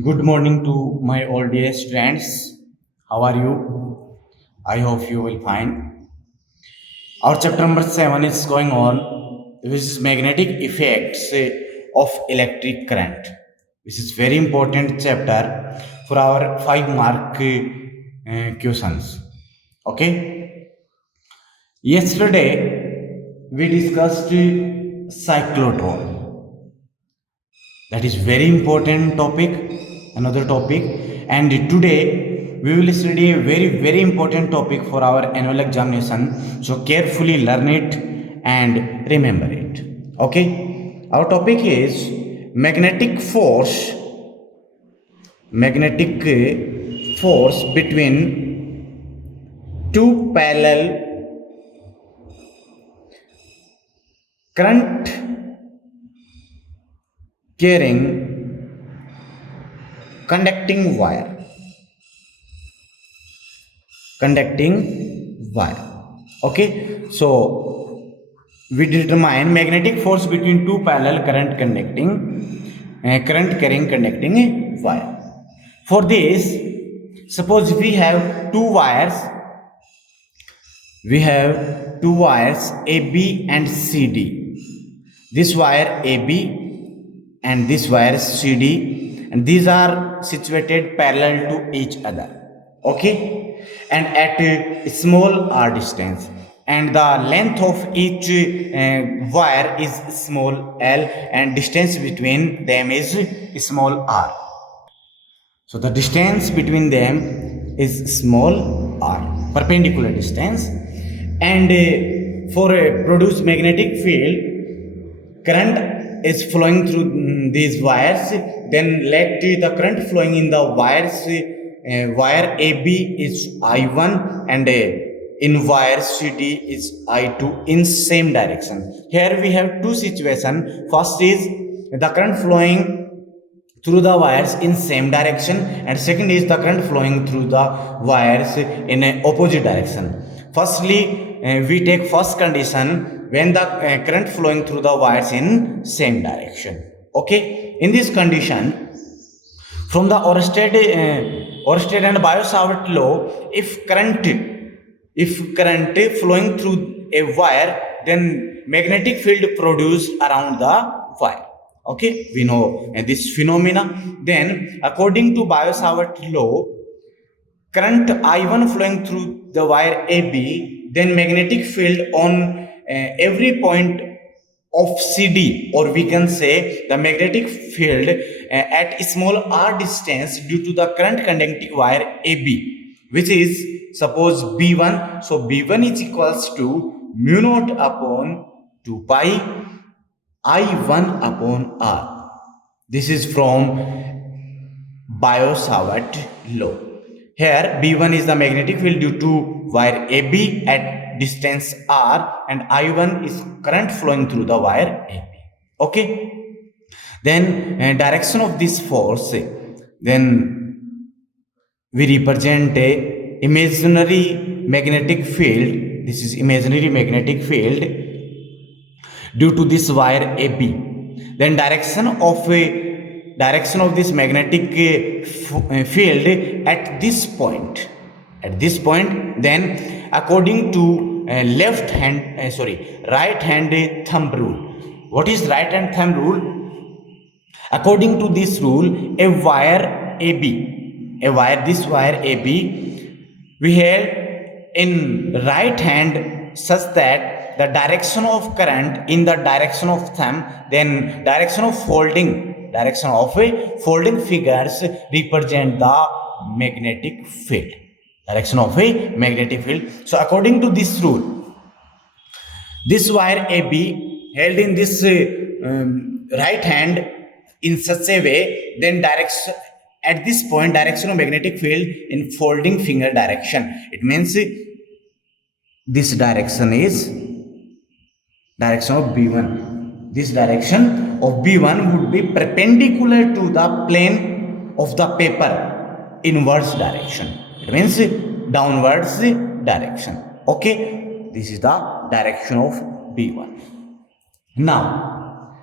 Good morning to my all dear students. How are you? I hope you will fine. Our chapter number 7 is going on, which is magnetic effects of electric current. This is very important chapter for our 5 mark questions. Okay. Yesterday we discussed cyclotron. That is very important topic, another topic. And today we will study a very important topic for our annual examination. So carefully learn it and remember it. Okay. Our topic is magnetic force, magnetic force between two parallel current carrying conducting wire. Conducting wire. Okay, so we determine magnetic force between two parallel current carrying conducting wire. For this, suppose we have two wires AB and CD. This wire AB and this wire CD, and these are situated parallel to each other. Okay, and at a small r distance, and the length of each wire is small l, and distance between them is small r. So the distance between them is small r, perpendicular distance. And for a produced magnetic field, current is flowing through these wires. Then let the current flowing in the wire AB is I1, and in wire CD is I2 in same direction. Here we have two situations. First is the current flowing through the wires in same direction, and second is the current flowing through the wires in a opposite direction. Firstly, we take first condition, when the current flowing through the wires in same direction. Okay, in this condition, from the Oersted and Biot-Savart law, if current flowing through a wire, then magnetic field produced around the wire. Okay, we know this phenomena. Then according to Biot-Savart law, current I1 flowing through the wire AB, then magnetic field on every point of CD, or we can say the magnetic field at small r distance due to the current conducting wire AB, which is suppose B1. So B1 is equals to mu naught upon 2 pi I1 upon R. This is from Biot-Savart law. Here B1 is the magnetic field due to wire AB at distance R, and I1 is current flowing through the wire AB. Okay, then direction of this force, then we represent a imaginary magnetic field. This is imaginary magnetic field due to this wire AB. Then direction of this magnetic field at this point, then according to right hand thumb rule. What is right hand thumb rule? According to this rule, this wire AB we held in right hand such that the direction of current in the direction of thumb, then direction of folding figures represent the magnetic field, direction of a magnetic field. So according to this rule, this wire AB held in this right hand in such a way, then direction at this point, direction of magnetic field in folding finger direction. It means this direction is direction of B1. This direction of B1 would be perpendicular to the plane of the paper, inwards direction. It means downwards direction. Okay, this is the direction of B1. Now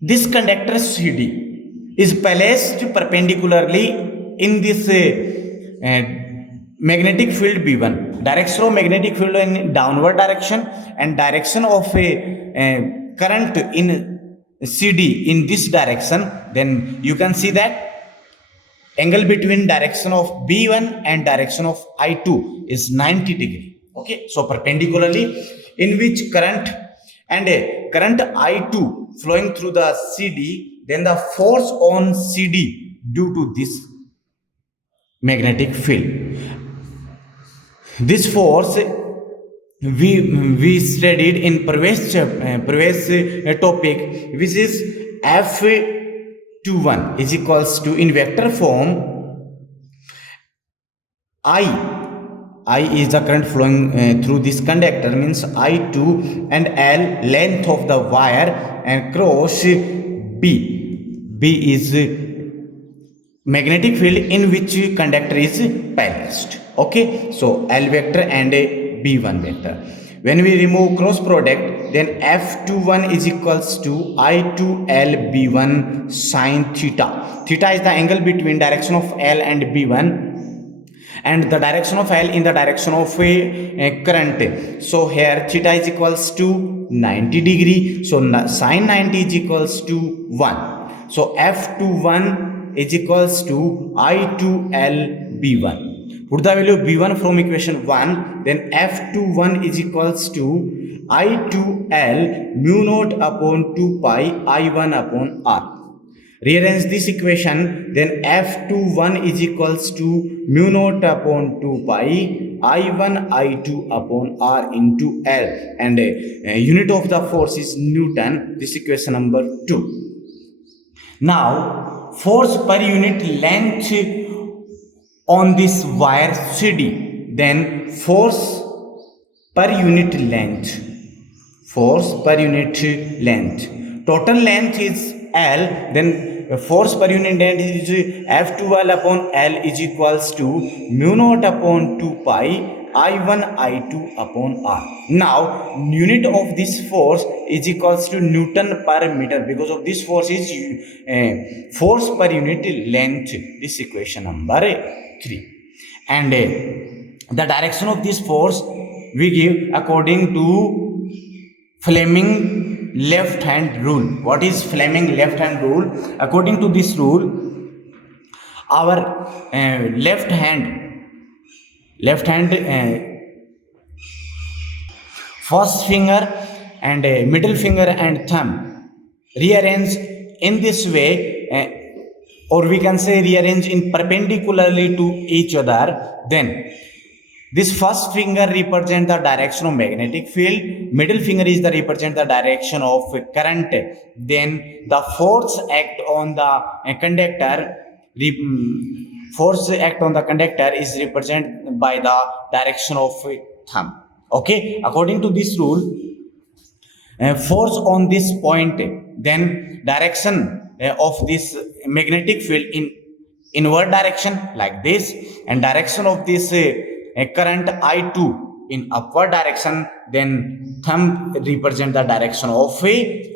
this conductor CD, is placed perpendicularly in this magnetic field B1. Direction of magnetic field in downward direction and direction of a current in CD in this direction, then you can see that angle between direction of B1 and direction of I2 is 90 degree. Okay, so perpendicularly, in which current and a current I2 flowing through the CD, then the force on CD due to this magnetic field. This force we studied in previous topic, which is F21 is equals to, in vector form, I is the current flowing through this conductor, means I2, and L length of the wire, and cross B is magnetic field in which conductor is balanced. Okay, so L vector and a B1 vector. When we remove cross product, then F21 is equals to I2L B1 sine theta. Theta is the angle between direction of L and B1 and the direction of L in the direction of a current. So here theta is equals to 90 degree. So sine 90 is equals to 1. So F21 is equals to I2L B1. Put the value of B1 from equation 1, then F21 is equals to I2L mu naught upon 2 pi I1 upon R. Rearrange this equation, then F21 is equals to mu naught upon 2 pi I1 I2 upon R into L, and unit of the force is Newton. This equation number 2. Now, force per unit length on this wire CD, then force per unit length, total length is L, then force per unit length is F12 upon L is equals to mu naught upon 2 pi I1 I2 upon R. Now unit of this force is equals to Newton per meter, because of this force is force per unit length. This equation number 3. And the direction of this force we give according to Fleming left hand rule. What is Fleming left hand rule? According to this rule, our left hand first finger and middle finger and thumb rearrange in this way, or we can say rearrange in perpendicularly to each other. Then this first finger represents the direction of magnetic field, middle finger is the represent the direction of current. Then the force act on the conductor is represented by the direction of thumb. Okay, according to this rule, force on this point, then direction of this magnetic field in inward direction like this, and direction of this current I2 in upward direction, then thumb represent the direction of a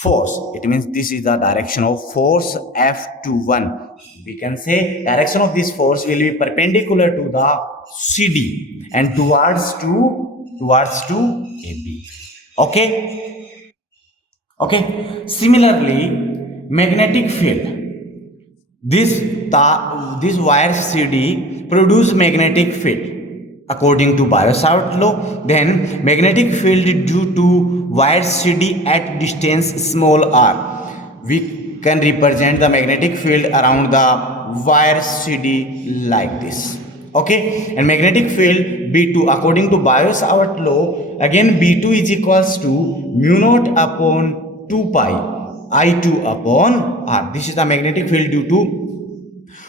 force. It means this is the direction of force F21. We can say direction of this force will be perpendicular to the CD and towards to AB. Okay. Similarly, magnetic field. This wire CD produce magnetic field according to Biot-Savart law. Then magnetic field due to wire CD at distance small r. We can represent the magnetic field around the wire CD like this. Okay, and magnetic field B2 according to Biot-Savart law, again B2 is equals to mu naught upon 2 pi I2 upon R. This is the magnetic field due to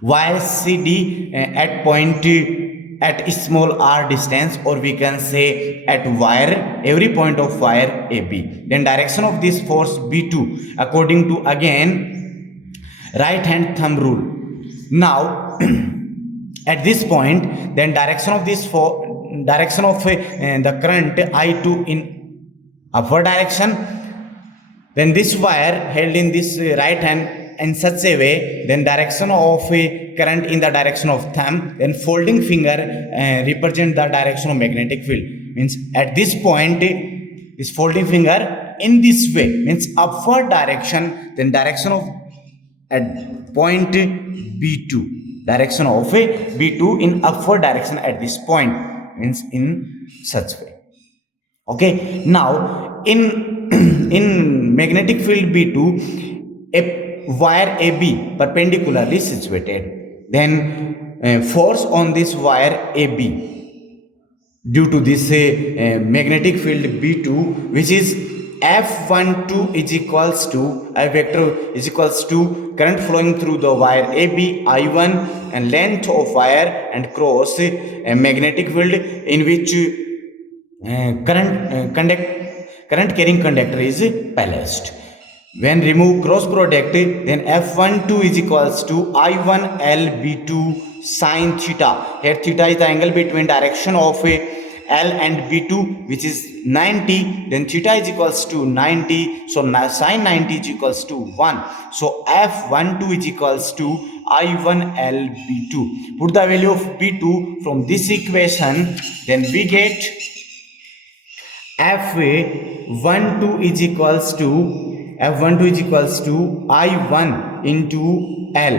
wire CD at point at small r distance, or we can say at every point of wire AB. Then direction of this force B2 according to again right hand thumb rule. Now at this point, then direction of the current I2 in upward direction. Then this wire held in this right hand in such a way, then direction of a current in the direction of thumb, then folding finger represent the direction of magnetic field. Means at this point, this folding finger in this way means upward direction, then direction of at point B2, direction of a B2 in upward direction at this point, means in such way. Okay, now in in magnetic field B2, a wire AB perpendicularly situated, then force on this wire AB due to this magnetic field B2, which is F12 is equals to I vector is equals to current flowing through the wire AB I1 and length of wire and cross a magnetic field in which current carrying conductor is balanced. When remove cross product, then F12 is equals to I1 LB2 sine theta. Here theta is the angle between direction of a L and B2, which is 90, then theta is equals to 90, so sine 90 is equals to 1. So F12 is equals to I1 LB2. Put the value of B2 from this equation, then we get F12 is equals to I1 into L,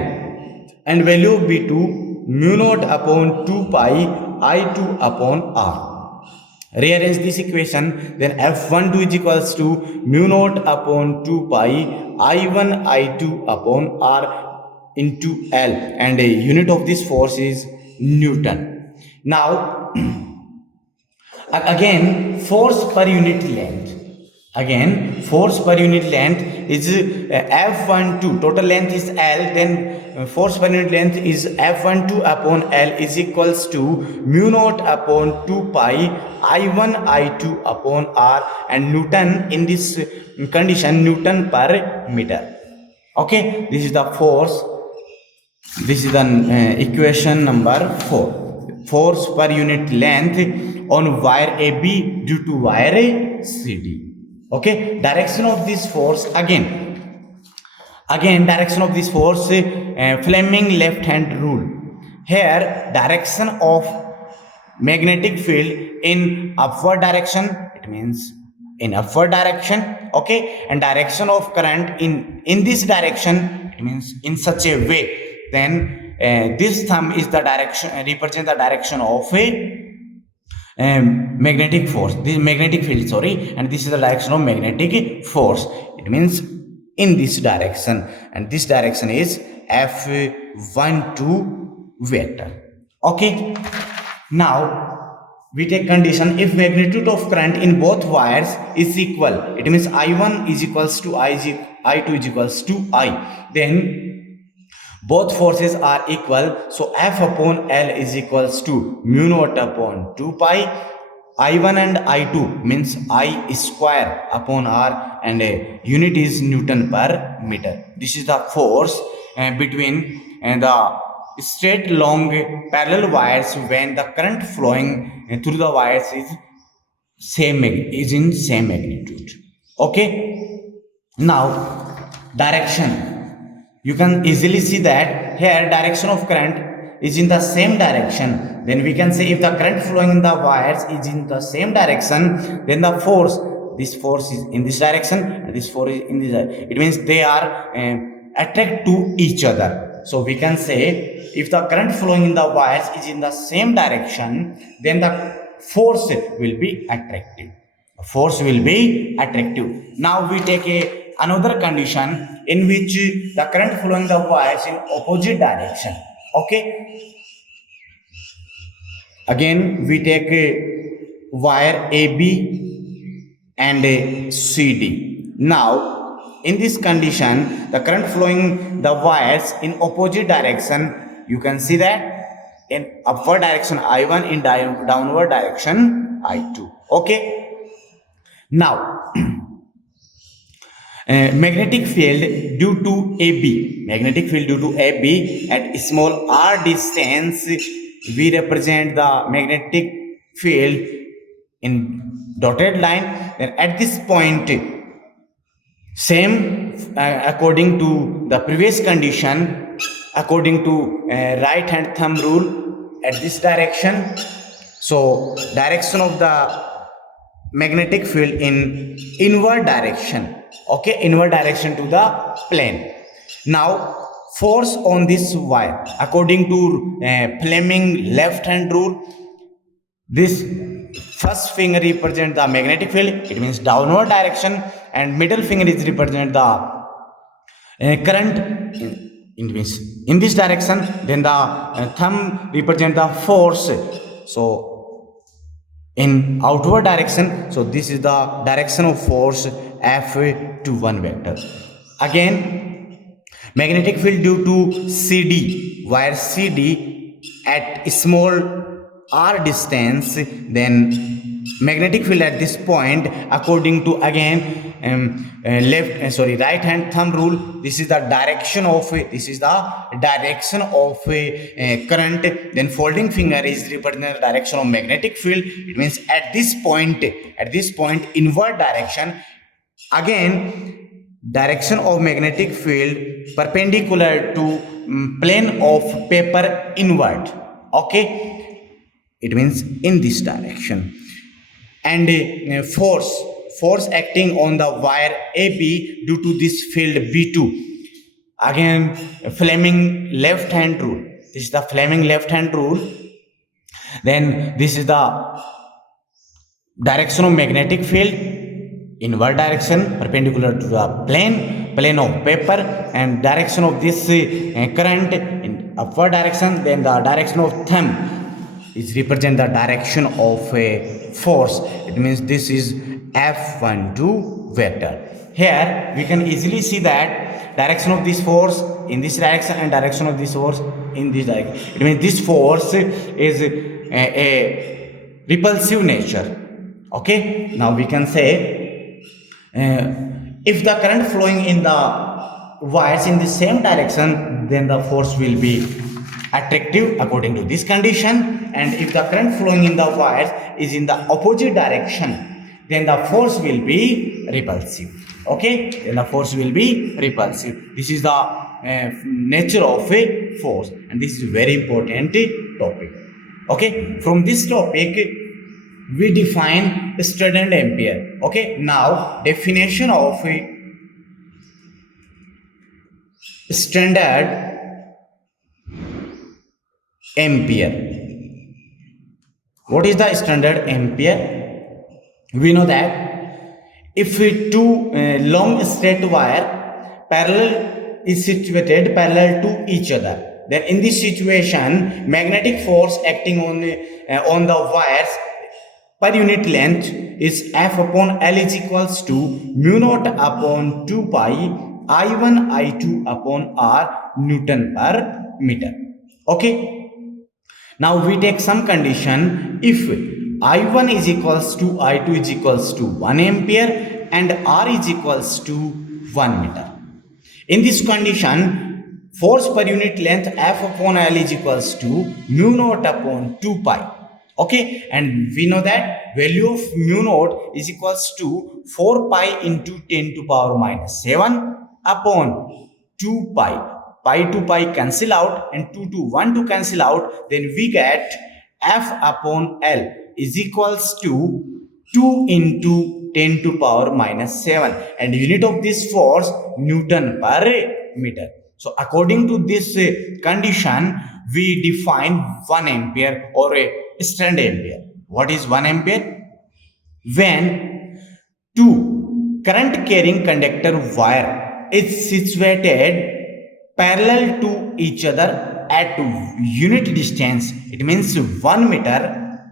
and value of B2 mu naught upon 2 pi I2 upon R. Rearrange this equation, then F12 is equals to mu naught upon 2 pi I1 I2 upon R into L, and a unit of this force is Newton. Now again force per unit length, is F12, total length is L, then force per unit length is F12 upon L is equals to mu naught upon 2 pi I1 I2 upon R, and Newton in this condition Newton per meter. Okay, this is the force, this is the equation number 4. Force per unit length on wire AB due to wire CD. Okay, direction of this force, again direction of this force, Fleming left hand rule. Here direction of magnetic field in upward direction, it means in upward direction. Okay, and direction of current in this direction, it means in such a way, then this thumb is the direction, represent the direction of a magnetic force, this magnetic field, sorry, and this is the direction of magnetic force, it means in this direction, and this direction is F12 vector. Okay, now we take condition, if magnitude of current in both wires is equal, it means I1 is equals to I2 is equals to I, then both forces are equal, so F upon L is equals to mu naught upon 2 pi I1 and I2 means I square upon R, and a unit is Newton per meter. This is the force between the straight long parallel wires when the current flowing through the wires is in same magnitude. Okay, now direction. You can easily see that here direction of current is in the same direction. Then we can say if the current flowing in the wires is in the same direction, then the force, this force is in this direction and this force is in this direction. It means they are attracted to each other. So we can say if the current flowing in the wires is in the same direction, then the force will be attractive. Force will be attractive. Now we take another condition in which the current flowing the wires in opposite direction. Okay, again we take a wire AB and a CD. Now in this condition the current flowing the wires in opposite direction, you can see that in upward direction I1, in downward direction I2. Okay, now magnetic field due to AB at small r distance, we represent the magnetic field in dotted line. Then at this point Same according to the previous condition, according to right hand thumb rule at this direction. So direction of the magnetic field in inward direction, okay, inward direction to the plane. Now force on this wire according to Fleming left hand rule. This first finger represent the magnetic field, it means downward direction, and middle finger is represent the current in means in this direction. Then the thumb represent the force, so in outward direction. So this is the direction of force F21 vector. Again, magnetic field due to CD, wire CD at small r distance, then magnetic field at this point according to again right hand thumb rule. This is the direction of current. Then folding finger is representing the direction of magnetic field. It means at this point inward direction. Again, direction of magnetic field perpendicular to plane of paper inward, okay, it means in this direction. And force acting on the wire AB due to this field B2. Again, Fleming left hand rule. This is the Fleming left hand rule. Then this is the direction of magnetic field, inward direction perpendicular to the plane of paper, and direction of this current in upward direction. Then the direction of thumb is represent the direction of a force. It means this is F12 vector. Here we can easily see that direction of this force in this direction and direction of this force in this direction. It means this force is a repulsive nature, okay. Now we can say if the current flowing in the wires in the same direction, then the force will be attractive according to this condition. And if the current flowing in the wires is in the opposite direction, then the force will be repulsive, okay, then the force will be repulsive. This is the nature of a force, and this is a very important topic, okay. From this topic we define standard ampere, okay. Now definition of a standard ampere. What is the standard ampere? We know that if two long straight wire is situated parallel to each other, then in this situation magnetic force acting on the wires per unit length is F upon L is equals to mu naught upon 2 pi I1 I2 upon R Newton per meter, okay. Now we take some condition. If I1 is equals to I2 is equals to 1 ampere and R is equals to 1 meter. In this condition, force per unit length F upon L is equals to mu naught upon 2 pi. Okay, and we know that value of mu naught is equals to 4 pi into 10 to power minus 7 upon 2 pi. Pi to pi cancel out and 2 to 1 to cancel out, then we get F upon L is equals to 2 into 10 to power minus 7, and unit of this force Newton per meter. So according to this condition, we define 1 ampere or a standard ampere. What is 1 ampere? When two current carrying conductor wire is situated parallel to each other at unit distance, it means 1 meter,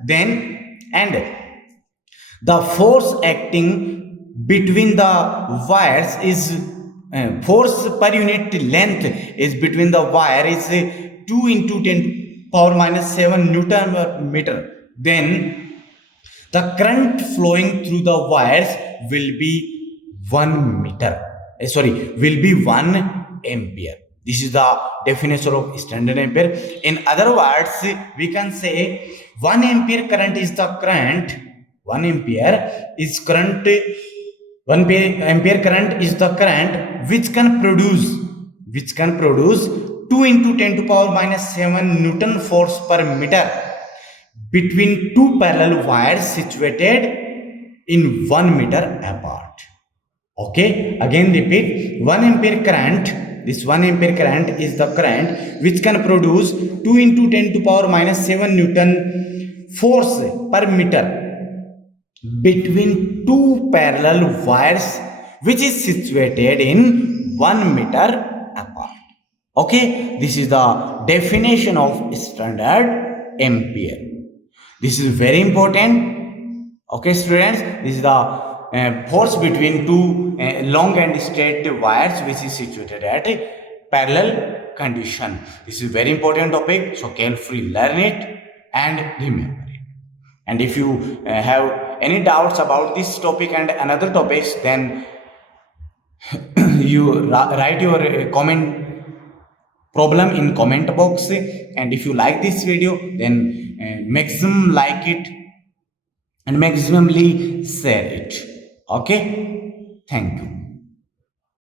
then and the force acting between the wires is force per unit length is between the wire is 2 into 10 power minus 7 Newton per meter, then the current flowing through the wires will be 1 meter, will be 1 ampere. This is the definition of standard ampere. In other words, we can say 1 ampere current is the current, 1 ampere is current 1 ampere current is the current which can produce 2 into 10 to power minus 7 Newton force per meter between two parallel wires situated in 1 meter apart. Okay, again repeat. 1 ampere current, this 1 ampere current is the current which can produce 2 into 10 to power minus 7 Newton force per meter between two parallel wires which is situated in 1 meter apart. Okay, this is the definition of standard ampere. This is very important. Okay students, this is the force between two long and straight wires which is situated at a parallel condition. This is very important topic, so carefully learn it and remember it. And if you have any doubts about this topic and another topics, then you write your comment problem in comment box. And if you like this video, then maximum like it and maximally share it. Okay, thank you.